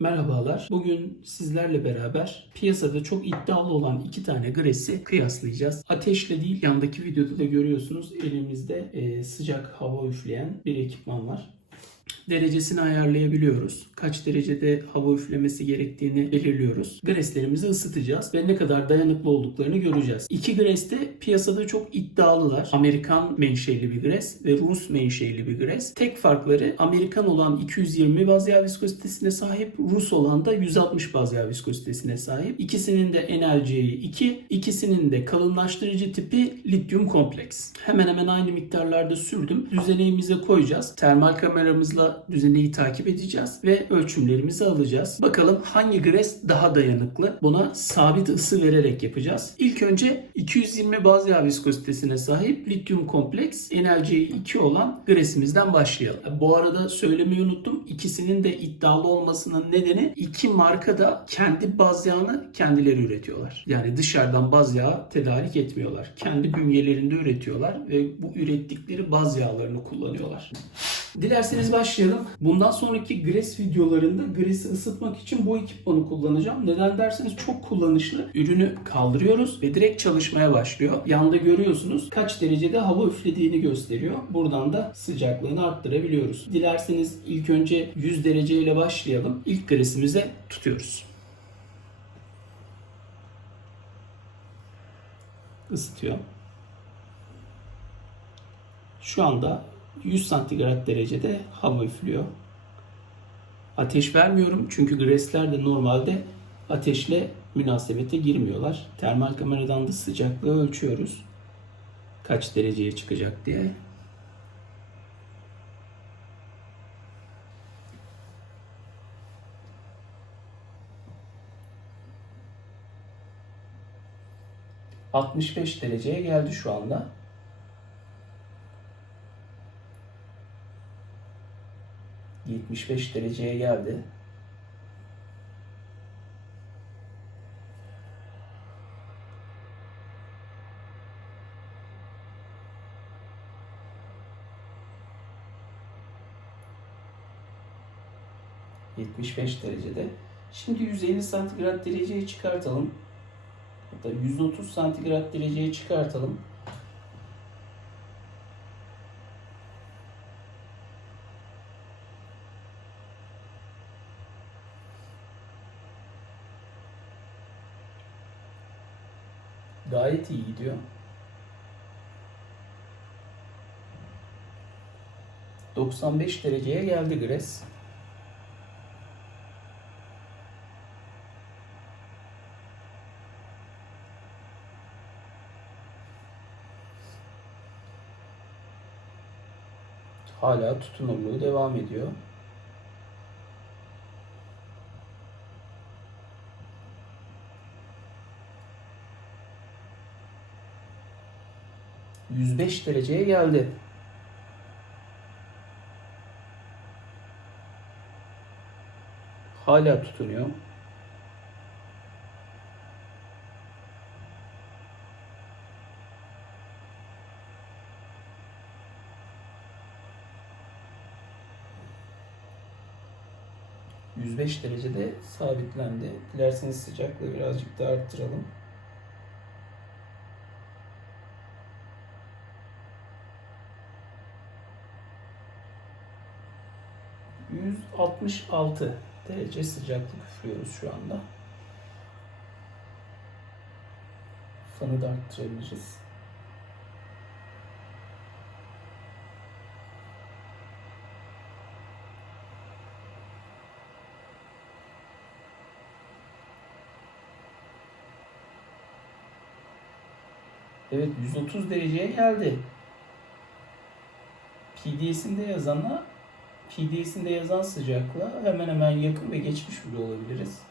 Merhabalar. Bugün sizlerle beraber piyasada çok iddialı olan iki tane gresi kıyaslayacağız. Ateşle değil, yandaki videoda da görüyorsunuz elimizde e, sıcak hava üfleyen bir ekipman var. Derecesini ayarlayabiliyoruz. Kaç derecede hava üflemesi gerektiğini belirliyoruz. Greslerimizi ısıtacağız ve ne kadar dayanıklı olduklarını göreceğiz. İki gres de piyasada çok iddialılar. Amerikan menşeli bir gres ve Rus menşeli bir gres. Tek farkları Amerikan olan 220 baz yağ viskozitesine sahip, Rus olan da 160 baz yağ viskozitesine sahip. İkisinin de NLC'yi 2, ikisinin de kalınlaştırıcı tipi lityum kompleks. Hemen hemen aynı miktarlarda sürdüm. Düzeneğimize koyacağız. Termal kameramızla düzeneği takip edeceğiz ve ölçümlerimizi alacağız. Bakalım hangi gres daha dayanıklı? Buna sabit ısı vererek yapacağız. İlk önce 220 baz yağ viskozitesine sahip lityum kompleks NLC'yi 2 olan gresimizden başlayalım. Bu arada söylemeyi unuttum. İkisinin de iddialı olmasının nedeni iki marka da kendi baz yağını kendileri üretiyorlar. Yani dışarıdan baz yağı tedarik etmiyorlar. Kendi bünyelerinde üretiyorlar ve bu ürettikleri baz yağlarını kullanıyorlar. Dilerseniz başlayalım. Bundan sonraki Gres videolarında Gres'i ısıtmak için bu ekipmanı kullanacağım. Neden derseniz çok kullanışlı. Ürünü kaldırıyoruz ve direkt çalışmaya başlıyor. Yanda görüyorsunuz kaç derecede hava üflediğini gösteriyor. Buradan da sıcaklığını arttırabiliyoruz. Dilerseniz ilk önce 100 derece ile başlayalım. İlk Gres'imize tutuyoruz. Isıtıyor. Şu anda 100 santigrat derecede hava üflüyor. Ateş vermiyorum çünkü gresler de normalde ateşle münasebete girmiyorlar. Termal kameradan da sıcaklığı ölçüyoruz. Kaç dereceye çıkacak diye. ...65 dereceye geldi şu anda. 75 dereceye geldi. ...75 derecede. Şimdi 150 santigrat dereceye çıkartalım. Hatta 130 santigrat dereceye çıkartalım. Gayet iyi gidiyor. ...95 dereceye geldi Gres. Hala tutunurluğu devam ediyor. ...105 dereceye geldi. Hala tutunuyor. ...105 derecede sabitlendi. Dilerseniz sıcaklığı birazcık daha arttıralım. 166 derece sıcaklık üflüyoruz şu anda. Fanı da arttırabiliriz. Evet 130 dereceye geldi. PDS'inde yazana PDS'inde yazan sıcaklığa hemen hemen yakın ve geçmiş bile olabiliriz.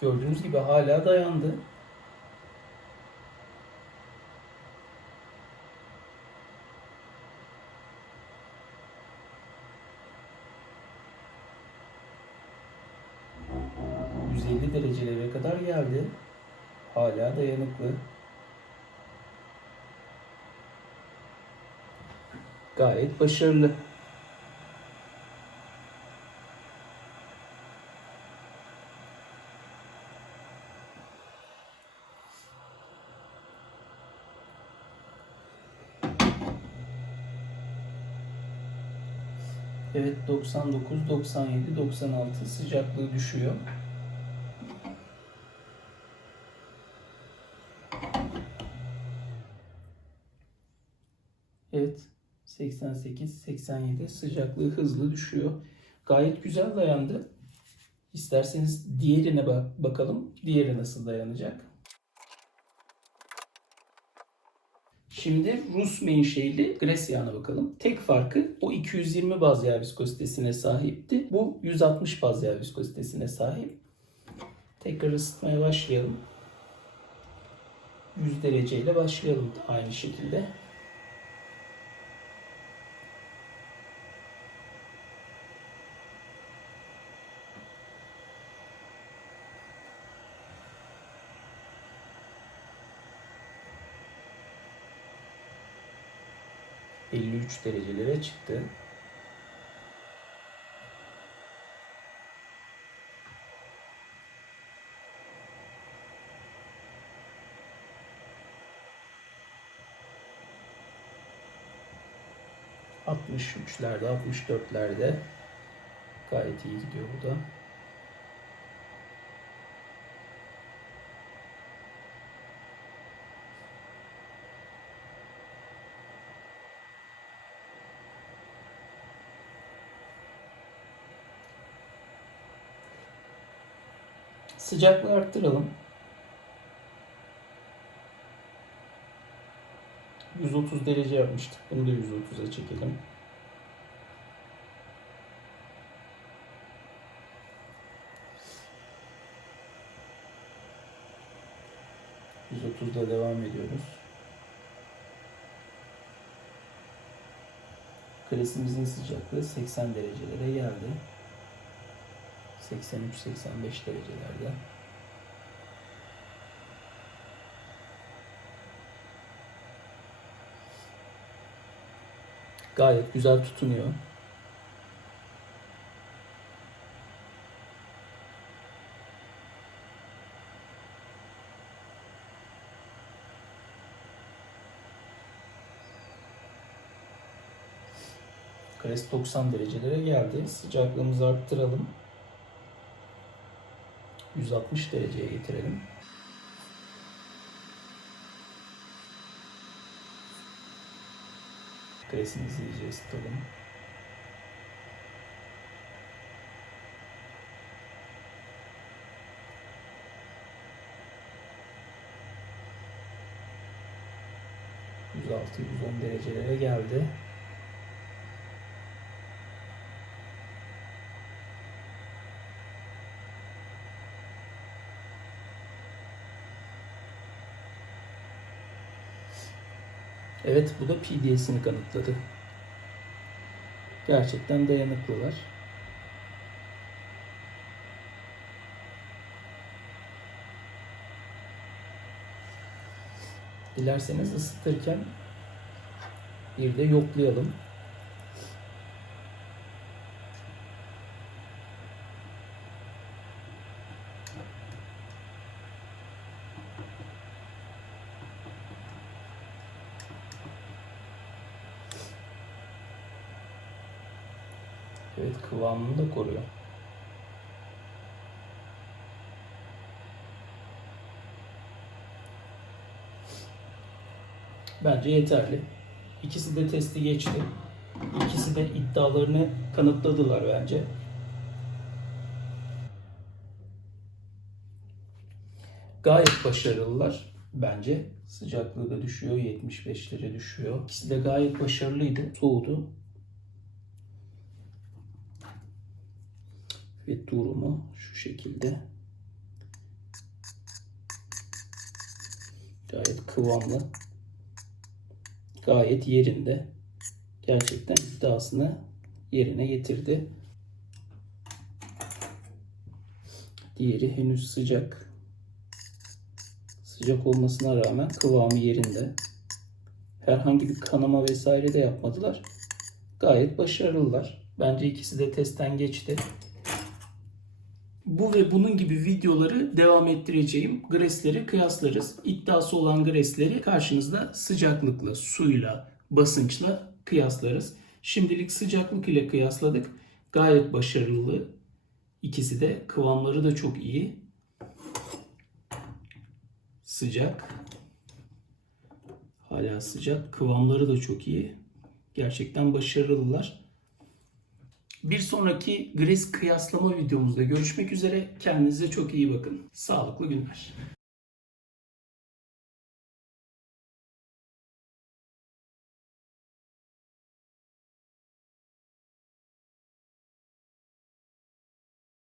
Gördüğünüz gibi hala dayandı. Geldi. Hala dayanıklı. Gayet başarılı. Evet 99, 97, 96 sıcaklığı düşüyor. Evet 88, 87 sıcaklığı hızlı düşüyor. Gayet güzel dayandı. İsterseniz diğerine bak bakalım. Diğeri nasıl dayanacak? Şimdi Rus menşeili Gresya'na bakalım. Tek farkı o 220 baz yağ viskozitesine sahipti. Bu 160 baz yağ viskozitesine sahip. Tekrar ısıtmaya başlayalım. 100 dereceyle başlayalım aynı şekilde. ...53 derecelere çıktı. ...63'lerde, 64'lerde... ...gayet iyi gidiyor bu da. Sıcaklığı arttıralım. 130 derece yapmıştık. Bunu da 130'a çekelim. %30'da devam ediyoruz. Kresimizin sıcaklığı 80 derecelere geldi. 83-85 derecelerde. Gayet güzel tutunuyor. Kres 90 derecelere geldi. Sıcaklığımızı arttıralım. 160 dereceye getirelim. Kresimizi iyice ısıtalım. %6-110 derecelere geldi. Evet bu da PDS'ini kanıtladı. Gerçekten dayanıklılar. Dilerseniz ısıtırken bir de yoklayalım. Evet kıvamını da koruyor. Bence yeterli. İkisi de testi geçti. İkisi de iddialarını kanıtladılar bence. Gayet başarılılar bence. Sıcaklığı da düşüyor, 75'lere düşüyor. İkisi de gayet başarılıydı. Soğudu. Ve durumu şu şekilde. Gayet kıvamlı. Gayet yerinde. Gerçekten iddiasını yerine getirdi. Diğer Diğeri henüz sıcak. Sıcak olmasına rağmen kıvamı yerinde. Herhangi bir kanama vesaire de yapmadılar. Gayet başarılılar. Bence ikisi de testten geçti. Bu ve bunun gibi videoları devam ettireceğim. Gresleri kıyaslarız. İddiası olan gresleri karşınızda sıcaklıkla, suyla, basınçla kıyaslarız. Şimdilik sıcaklık ile kıyasladık. Gayet başarılı. İkisi de kıvamları da çok iyi. Sıcak. Hala sıcak. Kıvamları da çok iyi. Gerçekten başarılılar. Bir sonraki Gres kıyaslama videomuzda görüşmek üzere. Kendinize çok iyi bakın. Sağlıklı günler.